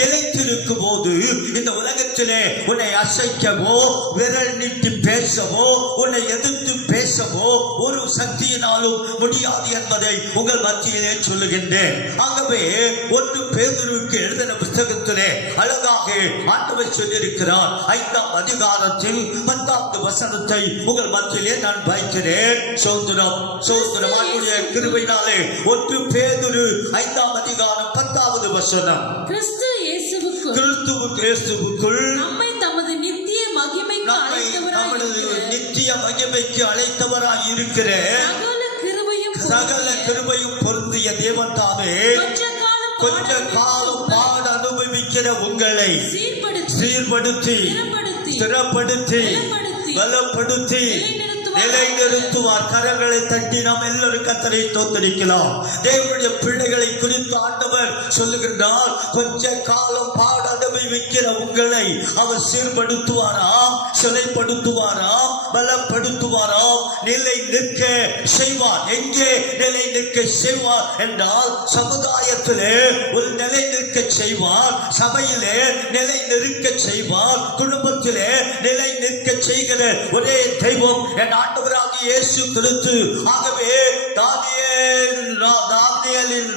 நிலைத்திருக்கும் போது இந்த உலகத்திலே உன்னை அசைக்கவோ விரல் நீட்டி பேசவோ உன்னை எதிர்த்து பேசவோ ஒரு சக்தியினாலும் முடியாது என்பதை உங்கள் மத்தியிலே சொல்லுகின்றேன். ஆகவே 1 பேதுருவுக்கு எழுதின புத்தகத்திலே அழகாக ஆண்டவர் சொல்லியிருக்கிறார். 5ஆம் அதிகாரத்தில் 10வது வசனத்தை உங்கள் மத்தியிலே நான் வைக்கிறேன். சோதரம் ஆண்டுடைய கிருபையினாலே 1 பேதுரு 5ஆம் அதிகாரம் 10வது வசனம். கிறிஸ்து இயேசுவுக்குள் நம்மை தமது நித்திய மகிமைக்கு அழைத்தவராய் இருக்கிற சகல கிருபையும் பொருந்திய தேவன் தாமே கொஞ்ச காலம் பாட அனுபவிக்கிற உங்களை சீர்படுத்தி ஸ்திரப்படுத்தி பலப்படுத்தி நிலைநிறுத்துவார். கரங்களை தட்டி நாம் எல்லாரும் கர்த்தரை ஸ்தோத்திரிக்கலாம். தேவனுடைய பிள்ளைகளை குறித்து ஆண்டவர் சொல்லுகின்றார், கொஞ்ச காலம் பாட அனுபவிக்கிற உங்களை அவர் சீர்படுத்துவாராம், சிலைப்படுத்துவாராம், பலப்படுத்துவாராம், நிலை நிற்க செய்வார். எங்கே நிலை நிற்க செய்வார் என்றால் சமுதாயத்திலே ஒரு நிலை நிற்க செய்வார், சபையிலே நிலை நிற்க செய்வார், குடும்பத்திலே நிலை நிற்க செய்கிற ஒரே தெய்வம் என் ஆண்டவராகிய இயேசு கிறிஸ்து. ஆகவே தானியேலின்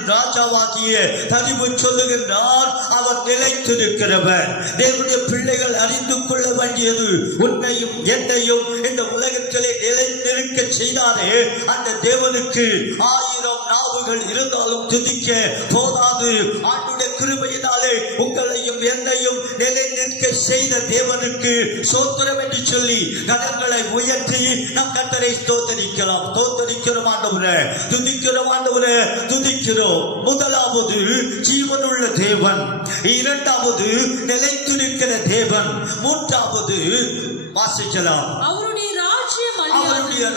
ராஜாவாகிய தரிவு சொல்லுகின்றார், அவர் நிலைத்திருக்கிறவர். தேவனுடைய பிள்ளைகள் அறிந்து கொள்ள வேண்டியது, உன்னையும் என்னையும் இந்த உலகத்திலே நிலைத்திருக்க செய்தாரே அந்த தேவனுக்கு 1000 நாவுகள் இருந்தாலும் துதிக்க போதாது. ஆண்டுடைய கிருபையினாலே உங்களையும் என்னையும் நிலை நிற்க செய்த தேவனுக்கு ஸ்தோத்திரம் என்று சொல்லி கரங்களை உயர்த்தி நம் கர்த்தரை ஸ்தோத்திரிக்கலாம். ஸ்தோத்திரிக்கிறோம் ஆண்டவரே, துதிக்கிறோம் ஆண்டவரே, துதிக்கிறோம். முதலாவது ஜீவனுள்ள தேவன், இரண்டாவது நிலைத்திருக்கிற தேவன், மூன்றாவது வாசிக்கலாம் அவருடைய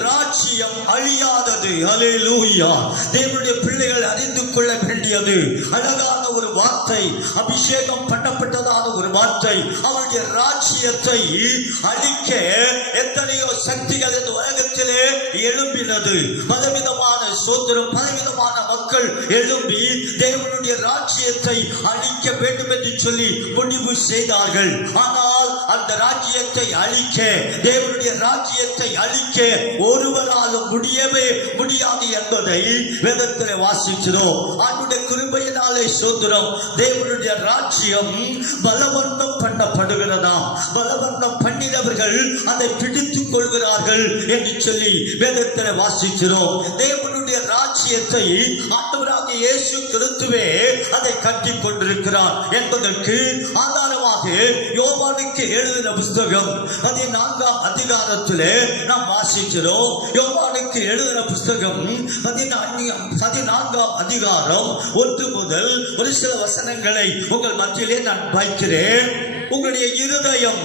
ராஜ்யம் அழியாதது. அல்லேலூயா. தேவனுடைய பிள்ளைகள் அறிந்து கொள்ள வேண்டியது அழகான ஒரு வார்த்தை, அபிஷேகம் பண்ணப்பட்டதான ஒரு வார்த்தை. அவருடைய ராஜ்யத்தை அழிக்க எத்தனையோ சக்திகள் இந்த உலகத்திலே எழும்பினது. பலவிதமான சோதரம், பலவிதமான மக்கள் எழும்பி தேவனுடைய ராஜ்யத்தை அழிக்க வேண்டும் என்று சொல்லி முடிவு செய்தார்கள். ஆனால் அந்த ராஜ்யத்தை அழிக்க, தேவனுடைய ராஜ்யத்தை அழிக்க ஒருவராலும் முடியவே முடியாது என்பதை வேதத்தில் வாசிக்கிறோம். ஆண்டுடைய கிருபையினாலே சோதரம். தேவனுடைய ராஜ்யம் பலவந்தம் பண்ணப்படுகிறதாம். பலவந்தம் பண்ணினவர்கள் அதை பிடித்துக் கொள்கிறார்கள் என்று சொல்லி வேதத்தில் வாசிக்கிறோம். தேவனுடைய ராஜ்யத்தை ஆண்டவராகிய இயேசு கிறிஸ்துவே அதை கட்டிக் கொண்டிருக்கிறார் என்பதற்கு ஆதாரமாக யோவானுக்கு எழுதின புஸ்தகம் 14ஆம் அதிகாரத்திலே நாம் வாசிக்கிறோம். யோவானுக்கு எழுதின புஸ்தகம் 14ஆம் அதிகாரம் 1 முதல் ஒரு சில வசனங்களை உங்கள் மத்தியிலே நான் வைக்கிறேன். உங்களுடைய இருதயம்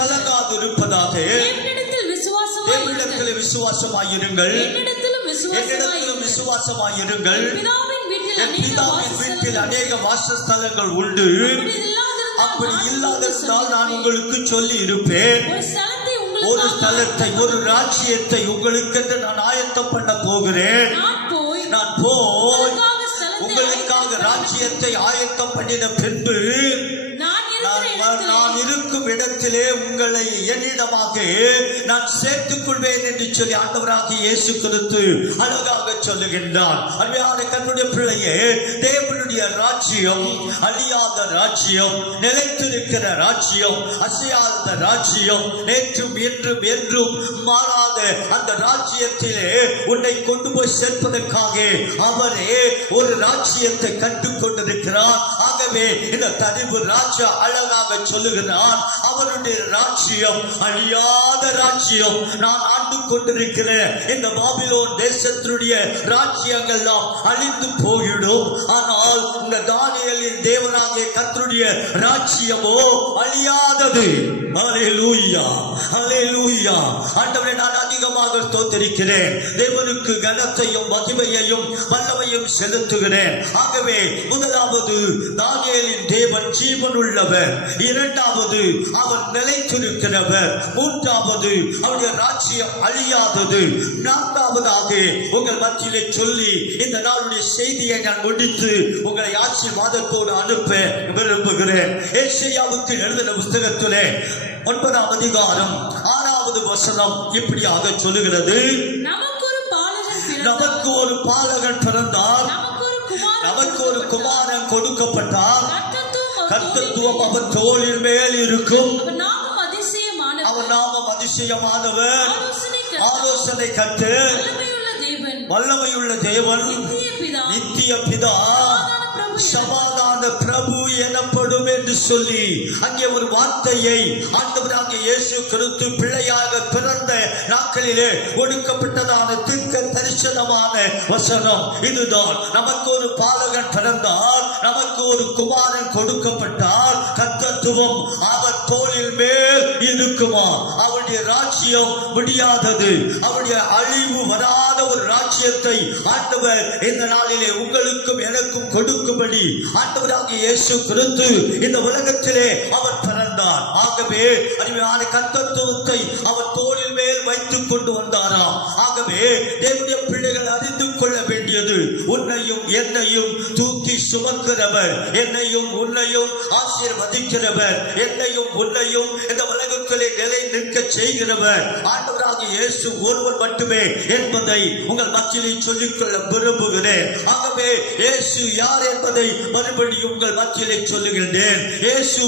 கலங்காதிருப்பதாக தேவனிடத்தில் விசுவாசமாயிருங்கள், என்னிடத்திலும் விசுவாசமாயிருங்கள். என் பிதாவின் வீட்டில் அநேக வாசஸ்தலங்கள் உண்டு. அப்படி இல்லாதிருந்தால் நான் உங்களுக்கு சொல்லி இருப்பேன். ஒரு ஸ்தலத்தை, ஒரு ராஜ்யத்தை உங்களுக்கு நான் ஆயத்தம் பண்ண போகிறேன். நான் போய் உங்களுக்காக ராஜ்யத்தை ஆயத்தம் பண்ணின பின்பு நான் இருக்கும் இடத்திலே உங்களை என்னிடமாக நான் சேர்த்துக் கொள்வேன் என்று சொல்லி ஆண்டவராகிய இயேசு கிறிஸ்து அழகாக சொல்லுகின்றார். அருமையான கர்த்தருடைய பிள்ளையே, தேவனுடைய ராஜ்யம் அழியாத ராஜ்யம், நிலைத்திருக்கிற ராஜ்யம், அசையாத ராஜ்யம், நேற்றும் என்றும் என்றும் மாறாத அந்த ராஜ்யத்திலே உன்னை கொண்டு போய் சேர்ப்பதற்காக அவரே ஒரு ராஜ்யத்தை கற்றுக் கொண்டிருக்கிறார். ஆகவே இந்த தரிவு ராஜா அழகாக சொல்லுகிறார், அவருடைய ராஜ்யம் அழியாத ராஜ்யம். நான் ஆண்டு கொண்டிருக்கிற இந்த பாபிலோன் தேசத்தினுடைய ராஜ்யங்கள் எல்லாம் அழிந்து போயிடும். ஆனால் இந்த தானியேலின் தேவனாகிய கர்த்தருடைய ராஜ்யமோ அழியாதது. அல்லேலூயா, அல்லேலூயா. ஆண்டவரே, நான் அதிகமாக ஸ்தோத்திரிக்கிறேன். தேவனுக்கு கனத்தையும் மகிமையையும் வல்லமையும் செலுத்துகிறேன். ஆகவே முதலாவது தானியேலின் தேவன் ஜீவனுள்ளவர், இரண்டாவது அவர் நிலைத்திருக்கிறவர், மூன்றாவது அவருடைய ராஜ்யம் அழியாதது, நான்காவதாக உங்கள் மத்தியிலே சொல்லி இந்த நாளுடைய செய்தியை நான் முடித்து உங்களை ஆசீர்வாதத்தோடு அனுப்ப விரும்புகிறேன். ஏசாயாவுக்கு எழுதின புஸ்தகத்திலே 9ஆம் அதிகாரம் 6வது வசனம் இப்படியாக சொல்லுகிறது, நமக்கு ஒரு பாலகன் பிறந்தார், நமக்கு ஒரு குமாரன் கொடுக்கப்பட்டார், கர்த்தத்துவம் அவர் தோளின் மேல் இருக்கும், அவர் நாமம் அதிசயமானவர், ஆலோசனை கர்த்தர், வல்லமையுள்ள தேவன், நித்திய பிதா, சமாதான பிரபு எனப்படும் என்று சொல்லி அங்கே ஒரு வார்த்தையை ஆண்டவராகிய இயேசு கிறிஸ்து பிள்ளையாக பிறந்த நாட்களிலே ஒடுக்கப்பட்டதான தீர்க்க தரிசனமான வசனம் இதுதான். நமக்கு ஒரு பாலகன் பிறந்தார், நமக்கு ஒரு குமாரன் கொடுக்கப்பட்டார், கர்த்தத்துவம் அவர் தோளின் மேல் இருக்குமா. அவருடைய ராஜ்யம் முடியாதது, அவருடைய அழிவு வராத ஒரு ராஜ்யத்தை ஆண்டவர் இந்த நாளிலே உங்களுக்கும் எனக்கும் கொடுக்கும்படி ஆண்டவராகிய இயேசு கிறிஸ்து இந்த உலகத்திலே அவர் பிறந்தார். ஆகவே அருமையான கர்த்தத்துவத்தை அவர் தோளில் மேல் மேல் வைத்துக் கொண்டு வந்தாராம். ஆகவே தேவனுடைய பிள்ளைகள் அறிந்து கொள்ள வேண்டியது, உன்னையும் என்னையும் தூக்கி சுமக்கிறவர், என்னையும் உன்னையும் ஆசீர்வதிக்கிறவர், என்னையும் உன்னையும் இந்த உலகத்திலே நிலை நிற்க செய்கிறவர் ஆண்டவராகிய இயேசு ஒருவர் மட்டுமே என்பதை உங்கள் மத்தியிலே சொல்லிக்கொள்ள விரும்புகிறேன். ஆகவே இயேசு யார் என்பதை மறுபடியும் உங்கள் மத்தியிலே சொல்லுகின்றேன். இயேசு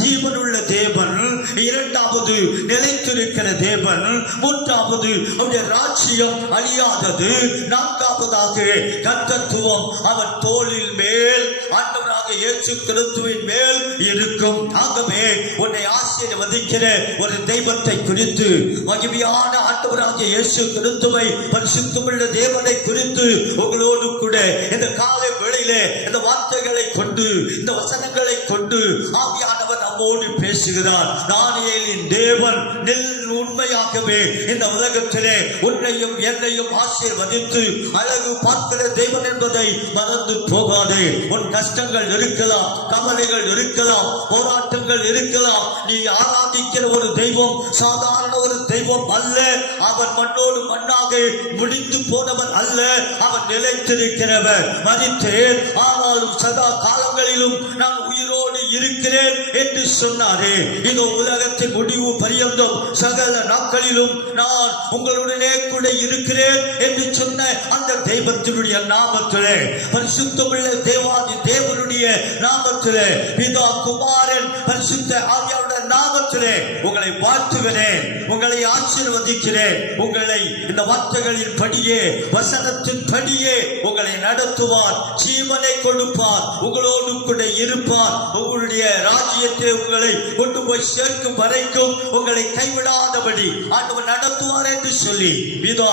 ஜீவனுள்ள தேவன், இரண்டாவது நிலைத்திருக்கிற தேவன், மூன்றாவது அவருடைய ராஜ்யம் அழியாதது, நான்காவதாக கர்த்தத்துவம் அவர் தோளில் மேல் ஆண்டவராக இயேசு கிறிஸ்துவின் மேல் இருக்கும். ஆகவே உன்னை ஆசீர்வதிக்கிற ஒரு தெய்வத்தை குறித்து, மகிமையான ஆண்டவராகிய இயேசு கிறிஸ்துவை, பரிசுத்தமுள்ள தேவனை குறித்து உங்களோடு கூட இந்த காலை வேளையிலே இந்த வார்த்தைகளை கொண்டு, இந்த வசனங்களை கொண்டு ஆவியானவர் நம்மோடு பேசுகிறார். தானியேலின் தேவன் உண்மையாகவே இந்த உலகத்திலே உன்னையும் என்னையும் ஆசீர்வதித்து அழகு பார்க்கிற தேவன் என்பதை மறந்து போகாதே. உன் கஷ்டங்கள் இருக்கலாம், கவலைகள் இருக்கலாம், போராட்டங்கள் இருக்கலாம். நீ ஆராதிக்கிற ஒரு தெய்வம் சாதாரண ஒரு தெய்வம் அல்ல. அவர் மண்ணோடு மண்ணாக முடிந்து போனவர் அல்ல. அவர் நிலைத்திருக்கிறவர். மரித்தேன், ஆனாலும் சதா காலங்களிலும் நான் உயிரோடு இருக்கிறேன் என்று சொன்னாரே. இதோ உலகத்தின் முடிவு பரியந்தம் சகல நாட்களிலும் நான் உங்களுடனே கூட இருக்கிறேன் என்று சொன்ன அந்த தெய்வத்தினுடைய நாமத்திலே, பரிசுத்தமுள்ள தேவாதி தேவனுடைய நாமத்திலே, பிதா குமாரன் பரிசுத்த ஆவியாருடைய நாமத்திலே உங்களை வாழ்த்துகிறேன், உங்களை ஆசீர்வதிக்கிறேன். உங்களை இந்த வார்த்தைகளின் படியே, வசனத்தின் படியே உங்களை நடத்துவார், ஜீவனை கொடுப்பார், உங்களோடு கூட இருப்பார். உங்களுடைய ராஜ்யத்தில் உங்களை கொண்டு போய் சேர்க்கும் வரைக்கும் உங்களை கைவிடாதபடி ஆண்டவர் நடத்துவார் என்று சொல்லி பிதா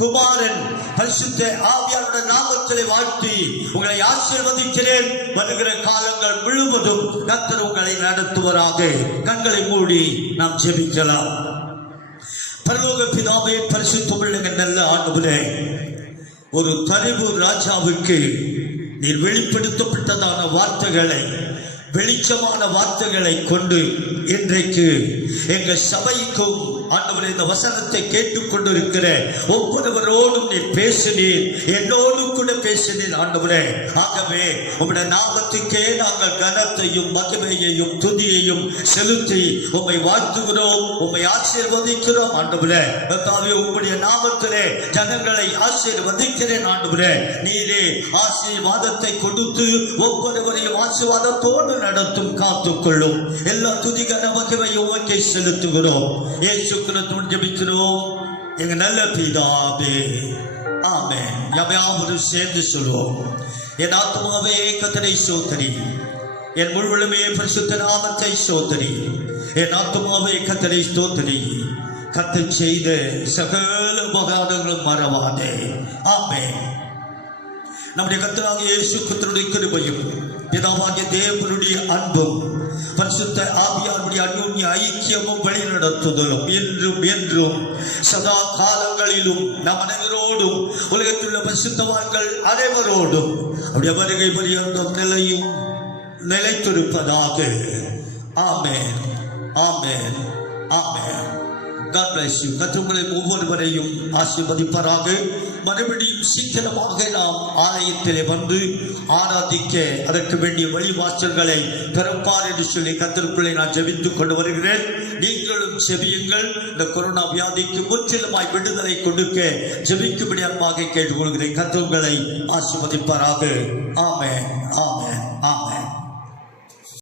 குமாரன் பரிசுத்த ஆவியாருடைய நாமத்திலே வாழ்த்தி உங்களை ஆசீர்வதிக்கிறேன். வருகிற காலங்கள் முழுவதும் கர்த்தர் உங்களை நடத்துவராக. கண்களை மூடி நாம் ஜெபிக்கலாம். பரலோக பிதாவே, பரிசுத்தமுள்ள நல்ல ஆண்டவரே, ஒரு தரிவு ராஜாவுக்கு நீர் வெளிப்படுத்தப்பட்டதான வார்த்தைகளை, வெளிச்சமான வார்த்தைகளை கொண்டு இன்றைக்கு எங்கள் சபைக்கும் ஆண்டவரே இந்த வசனத்தை கேட்டுக் கொண்டிருக்கிற ஒவ்வொருவரோடும் நீர் பேசினீர், என்னோடு கூட பேசினீர் ஆண்டவரே. ஆகவே உம்முடைய நாமத்துக்கே நாங்கள் கனத்தையும் மகிமையையும் துதியையும் செலுத்தி உம்மை வாழ்த்துகிறோம், உம்மை ஆசீர்வதிக்கிறோம் ஆண்டவரே. உம்முடைய நாமத்திலே ஜனங்களை ஆசீர்வதிக்கிறேன் ஆண்டவரே. நீரே ஆசீர்வாதத்தை கொடுத்து ஒவ்வொருவரையும் ஆசீர்வாதத்தோடு நடத்தும், காத்துக்கொள்ளும். எல்லா துதி கன மகிமையும் உமக்கே செலுத்துகிறோம். இயேசு கிறிஸ்துவின் ஜெபிக்கிறோம் எங்க நல்ல பிதாவே, ஆமென். யாவரும் சேர்ந்து சொல்வோம். என் ஆத்துமாவே கர்த்தரை ஸ்தோத்திரி, என் முழுவதுமே பரிசுத்த நாமத்தை ஸ்தோத்திரி. என் ஆத்துமாவே கர்த்தரை ஸ்தோத்திரி, கர்த்தர் செய்த சகல உபகாரங்களும் மறவாதே. ஆமென். நம்முடைய கர்த்தராகிய இயேசு கிறிஸ்துவின் கிருபையும் பிதாவாகிய தேவனுடைய அன்பும் பரிசுத்த ஆவியாருடைய அந்யோன்ய ஐக்கியமும் வழிநடத்துதலும் என்றும் என்றும் சதா காலங்களிலும் நம் அனைவரோடும் உலகத்திலுள்ள பரிசுத்தவான்கள் அனைவரோடும் அவருடைய வருகை பரியந்தம் நிலையும் நிலைத்திருப்பதாக. ஆமென், ஆமென், ஆமென். God bless you. கர்த்தர் ஒவ்வொருவரையும் ஆசீர்வதிப்பாராக. மறுபடியும் சீக்கிரமாக நாம் ஆலயத்திலே வந்து ஆராதிக்க அதற்கு வேண்டிய வழிவாசல்களை திறப்பார் என்று சொல்லி கர்த்தருக்குள்ளே நான் ஜெபித்துக் கொண்டு வருகிறேன். நீங்களும் செபியுங்கள். இந்த கொரோனா வியாதிக்கு முற்றிலுமாய் விடுதலை கொடுக்க ஜெபிக்கும்படி அன்பாக கேட்டுக்கொள்கிறேன். கர்த்தர் உங்களை ஆசீர்வதிப்பாராக. ஆமென், ஆமென்.